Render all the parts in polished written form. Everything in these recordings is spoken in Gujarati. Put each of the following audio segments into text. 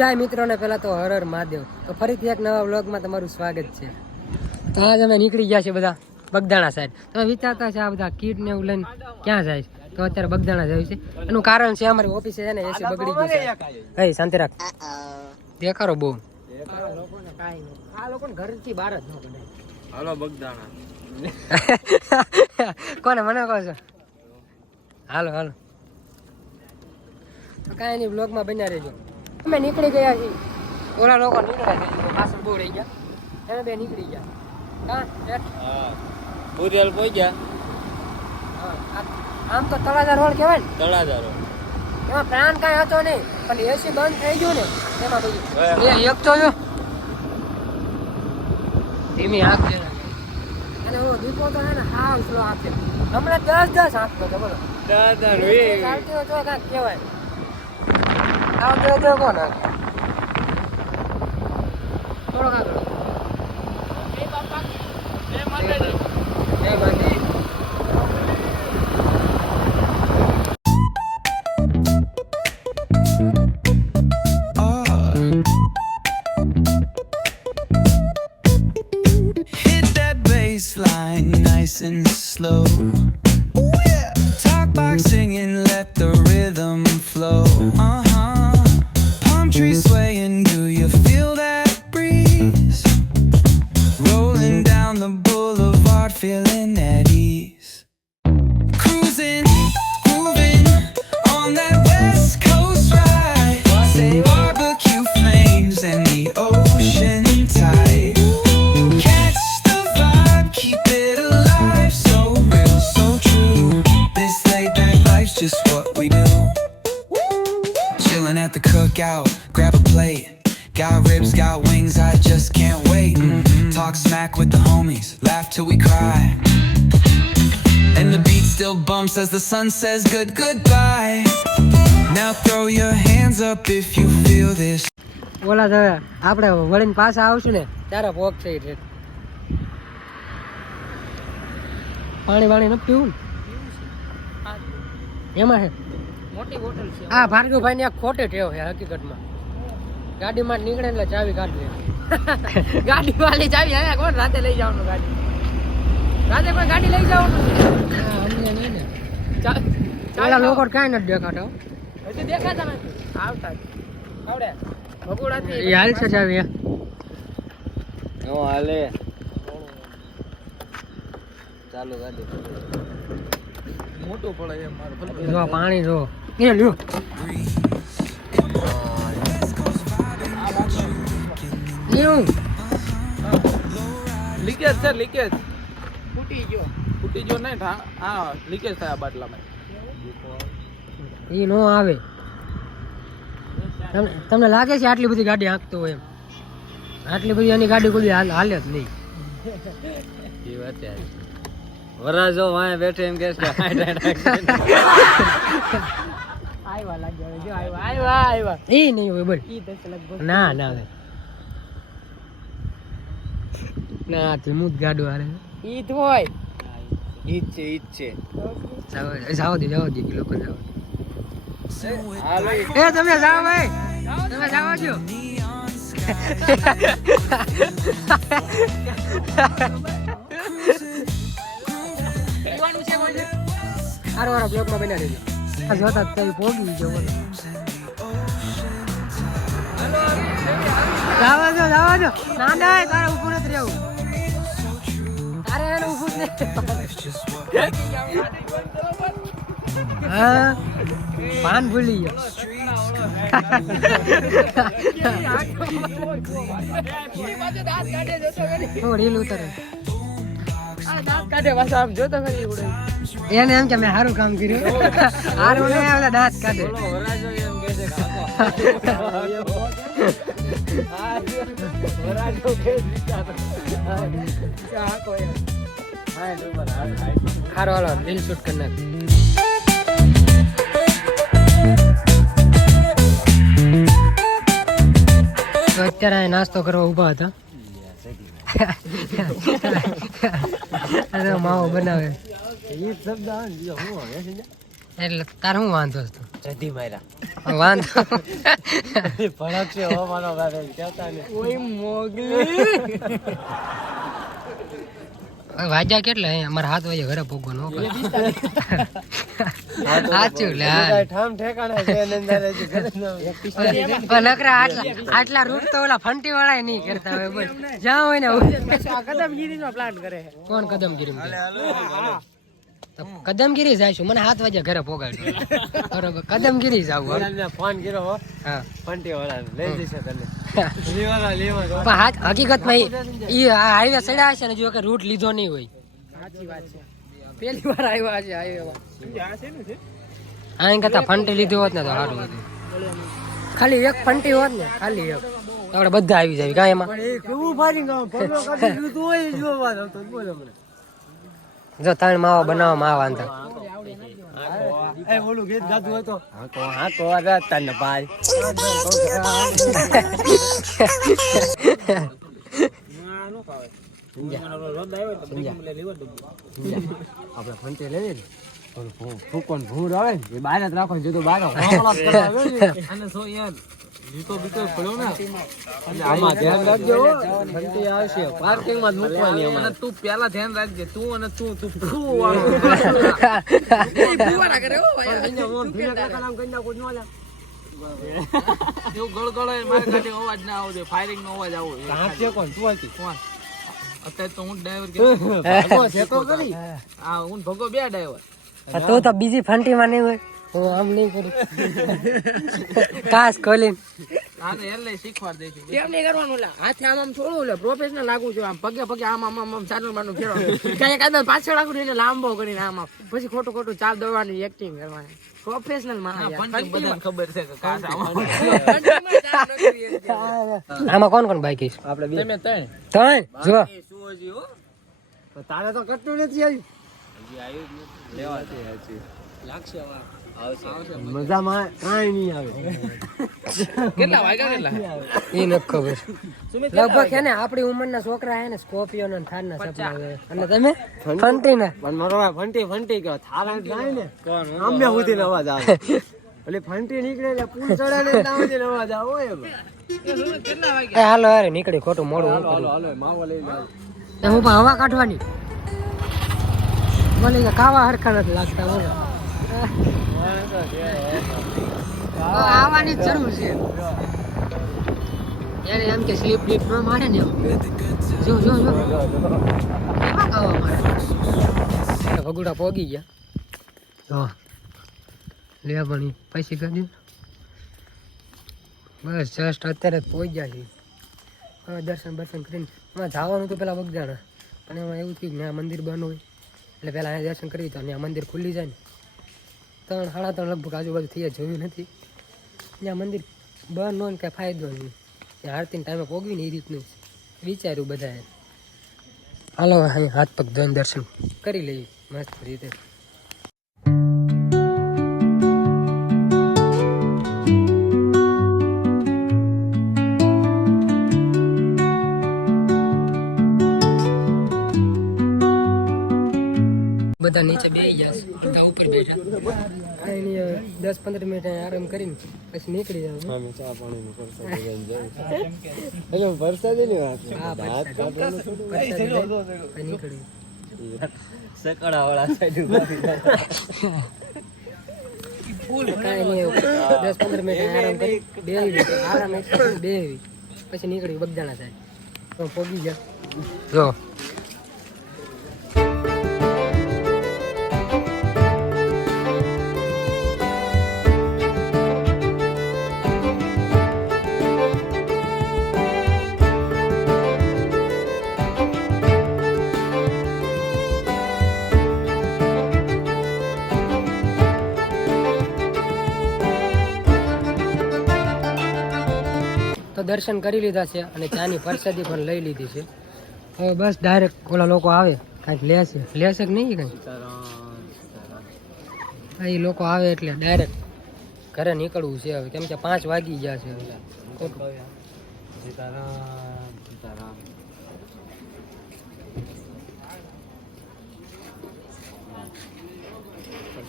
ગાય મિત્રોને પહેલા તો હર હર મહાદેવ. તો ફરીથી એક નવા વ્લોગમાં તમારું સ્વાગત છે. તો આજ અમે નીકળી ગયા છે બધા બગદાણા સાઈડ. તમે વિચારતા છે આ બધા કીટ ને એવું લઈને ક્યાં જાય છે? તો અત્યારે બગદાણા જાય છે. એનું કારણ છે અમારી ઓફિસે છે ને એસી બગડી ગયું છે. હે શાંતિ રાખ. દેખાડો બહુ. આ લોકોને ઘરથી બહાર જ ન પડે. હાલો બગદાણા. કોને મને કહો છો? હાલો હાલો. કાંઈ નહીં બ્લોગમાં બન્યા રહેજો. અમે નીકળી ગયા છીએ. ઓલા લોકો નીકળ્યા છે પાછળ બહુ રહી ગયા. અમે બે નીકળી ગયા. હા બુરિયાલ પહોંચ્યા. આમ તો તળાજા રોડ કહેવાય ને. તળાજા રોડ. એમાં પ્લાન કાંઈ હતો નહીં પણ એસી બંધ થઈ ગયું ને એમાં બધું એક તો જો ધીમી આંખ છે અને ઓલો દીપો તો છે ને હાવ સ્લો આપે. હમણાં 10 આપતો હતો બોલો. 10 ચાલતી હોય તો કાંઈક કહેવાય. આવતો તો કોણ થોડોક આગળ. જય બાપા જય માતાજી જય માતાજી. Line nice and slow. Ooh, yeah. Talk boxing and let the rhythm flow. Palm trees swaying, do you feel that breeze? Rolling down the boulevard, feeling at ease. Cruising, moving on that West Coast ride. Say barbecue flames and the ocean tide. Just what we do. Chilling at the cookout, grab a plate. Got ribs, got wings, I just can't wait. Talk smack with the homies, laugh till we cry. And the beat still bumps as the sun says goodbye. Now throw your hands up if you feel this. ઓલા તો આપણે વળીને પાછા આવશું ને ત્યારે ભોગ થઈ છે. પાણી વાણી ન પીવું એમાં છે મોટી બોટલ છે. હા ભાર્ગવભાઈ ની આ ખોટે ટેવ છે હકીકતમાં. ગાડીમાં નીકળે એટલે ચાવી કાઢી લે. ગાડી વાળી ચાવી આયા કોણ રાતે લઈ જવાનું ગાડી? રાતે કોઈ ગાડી લઈ જવાનું અમને નહીં ને. ચાલા લોકો કાંઈ નથી દેખાતો. હજી દેખાતા નથી. આવતા આવડે બગોડાથી એ હાલ છે ચાવી. નો હાલે ચાલુ ગાડી મોટું પડે એમ મારું. જો પાણી જો એ લ્યો. લ્યો લીકેજ છે લીકેજ. ફૂટી ગયો નહીં હા લીકેજ થાય બાટલામાં. એ નો આવે. તમને લાગે છે આટલી બધી ગાડી હાંકતો હોય એમ? આટલી બધી એની ગાડી કોઈ હાલે જ નહીં. એ વાત છે. વરાજો વાય બેઠે એમ કે છે આયવા લાગ્યો જો આયવા એ નહીં હોય બોલ. ઈ 10 લગભગ ના ના ધીમું જ ગાડું હારે. ઈ તો હોય ઈજ છે જાવ દે લોકો જાવ. હાલો એ તમે જાઓ ભાઈ તમે જાઓ છો. હારો બ્લોગમાં બન્યા રહેજો. આ જોતા તમે પોગી જવો. જાવા દો ના તારે ઊભું નથી રહેવું. તારે એને ઊભું જ નહીં. હા પાન ભૂલી ગયો. રીલ ઉતરે એને એમ કે મેં સારું કામ કર્યું. સારું નહીં આવે દાંત કાઢે. હારો હાલો રીલ શૂટ કરી નાખ. અત્યારે નાસ્તો કરવા ઉભા હતા. માવો બનાવે. એટલે તાર શું વાંધો છે જધી માર્યા વાંધો ભડક છે હોવાનો ભાઈ કહેતા ને ઓય મોગલી વાજા કેટલા હે અમારા 7 વાગે ઘરે પોગવાનો સાચું લે ઠામ ઠેકાણે છે નંદારે છે ઘરે નકરા આટલા રૂટ તો ઓલા ફંટી વાળા નહીં કરતા હોય બોલ જ્યાં હોય ને કદમગીરી નો પ્લાન કરે કોણ કદમગીરી કદમગીરી જઈશું મને 7 વાગે ઘરે પોગાડજો બરોબર કદમગીરી જાવ ફોન કર્યો હો હા ફંટી વાળા લઈ જશે તને પણ હકીકતમાં ઈ હાઈવે સડ્યા છે ને જો કે રૂટ લીધો નહીં હોય સાચી વાત છે પહેલી વાર આવ્યા છે હાઈવે આ છે ને છે આ કરતા ફંટી લીધી હોત ને તો સારું હતું ખાલી એક ફંટી હોત ને ખાલી એક આપણે બધા આવી જાય કાંઈ એમાં કેવું ફારી ગયો ફોટો કાઢી લીધું હોય જોવા તો બોલ મને જો ત્રણ માવો બનાવવામાં આ વાંધો એ ઓલું ગીત ગાતું હોય તો હા તો આ તને ભાઈ આપણે ફંટી લઈએ ને ફૂકોન ભૂર આવે ને એ બહાર જ રાખો જો તો બહાર અને સો યાર જીતો બીતો પડ્યો ને આમાં ધ્યાન રાખજો ફંટી આવશે પાર્કિંગ માં જ મૂકવાની અમારે તું પેલા ધ્યાન રાખજે તું અને તું ફૂ વાળો ફૂવાના કરે હો ભાઈ ઓન ફીના કાકા નામ કઈ નાખો નો લા એવું ગળગળે મારે કાઢે અવાજ ના આવજો ફાયરિંગ નો અવાજ આવો કાંચે કોણ તું હતી કોણ અત્યારે તો હું ડ્રાઈવર કે ભગો છે તો કરી આ હું ભગો બે ડ્રાઈવર તો તો બીજી ફંટી માં નહીં હોય હું આમ નહીં કરું કાસ ખોલીને આ તો એટલે શીખવાડ દે છે કેમ નહીં કરવાનું લા હાથે આમ છોડવું લે પ્રોફેશનલ લાગુ છું આમ પગે પગે આમ ચાલુ માનું ફેરવાનું કઈ કાદા પાછળ રાખું એને લાંબો કરીને આમ પછી ખોટું ચાલ દોડવાની એક્ટિંગ કરવાની પ્રોફેશનલ માં બધાને ખબર છે કે કાસ આમાં કોણ બાકી છે આપણે બે તમે ત્રણ જો સુઓજી હો તારે તો કટતું નથી આવ્યું લેવા છે લાગશે આવશે મજામાં કાંઈ નહીં આવે કેટલા વાગ્યા કેટલા એ નથી ખબર લગભગ છે ને આપણી ઉંમરના છોકરા હે ને સ્કોર્પિયો ને થાર ના સપના આવે અને તમે ફંટી ને પણ મારો ફંટી ગયો થાર જાય ને આમે સુધી અવાજ આવે એટલે ફંટી નીકળે એટલે પુલ ચડે ને ત્યાં અવાજ આવે ઓય કેટલા વાગ્યા એ હાલો યાર નીકળી ખોટું મોડું હાલો માવો લઈ લે હું પણ હવા કાઢવાની બોલે કે કાવા હરખા નથી લાગતા બોલો આવવાની જરૂર છે યાર એમ કે સ્લીપ બ્લીપ ન મારે ને જો એમાં કાવા મારે ભગુડા પોગી ગયા જો લે પણ પૈસા કરી બસ જસ્ટ અત્યારે જ પહોંચી ગયા છીએ હવે દર્શન કરીને એમાં જવાનું તો પેલા વગદાણા અને એમાં એવું થયું કે ત્યાં મંદિર બંધ હોય એટલે પહેલાં અહીંયા દર્શન કરી તો ત્યાં મંદિર ખુલ્લી જાય ને 3-3:30 લગભગ આજુબાજુ થઈ જાય જોયું નથી ત્યાં મંદિર બંધ હોય ને કાંઈ ફાયદો નહીં ત્યાં આરતીના ટાઈમે પોગવી ને એ રીતનું વિચાર્યું બધાએ હાલો અહીં હાથ પગ ધોઈને દર્શન કરી લઈએ મસ્ત રીતે બધા નીચે બેસી જશે બધા ઉપર બેઠા એની 10-15 મિનિટ આરામ કરીને પછી નીકળી જાવ ચા પાણી વરસાદ ની વાત નીકળી સકડા વાળા સાઈડ કાંઈ નહીં 10-15 મિનિટ આરામ કરી બેસી પછી નીકળી બગદાણા થાય તો પોગી ગયા જો તો દર્શન કરી લીધા છે અને ચાની પ્રસાદી પણ લઈ લીધી છે હવે બસ ડાયરેક્ટ ઓલા લોકો આવે કાંઈક લેશે કે નહીં કંઈ એ લોકો આવે એટલે ડાયરેક્ટ ઘરે નીકળવું છે હવે કેમ કે 5 વાગી ગયા છે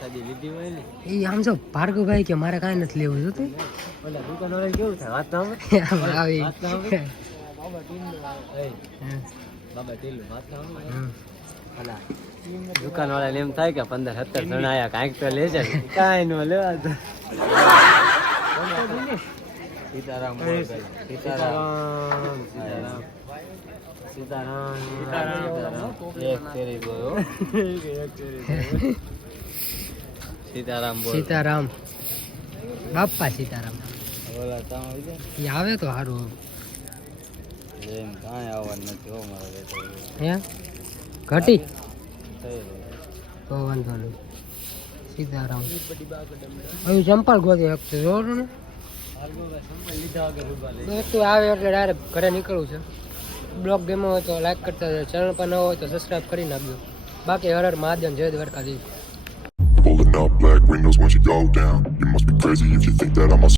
પ્રસાદી લીધી હોય ને એ આમ જો ભાર્ગવભાઈ કે મારે કાંઈ નથી લેવું જોતું ઓલા દુકાન વાળા કેવું થાય વાત ના આવી વાત ના બાબા ટીલું વાત ના ઓલા દુકાન વાળા એમ થાય કે 15-17 જણા આયા કાંઈક તો લેજે કાંઈ નો લેવા તો સીતારામ બોલ સીતારામ સીતારામ સીતારામ એક તેરી ગયો એક તેરી સીતારામ બોલ સીતારામ બાપા સીતારામ ઓલા તામ આવી જાય એ આવે તો સારું એમ કાંઈ આવવાનું નથી હો મારા બેટો હે ઘટી થઈ રહ્યું તો વાંધો નહીં સીતારામ હવે ચંપલ ગોતી શકશે જોરું ને લીધા વગર ઉભા લે દોસ્તો આવે એટલે ડાયરેક્ટ ઘરે નીકળવું છે બ્લોગ ગેમો હોય તો લાઈક કરતા જાય ચેનલ પર ન હોય તો સબસ્ક્રાઈબ કરી નાખજો બાકી હર હર મહાદેવ જય Dwarkadhish Pulling up black windows once you go down. You must be crazy if you think that I'm a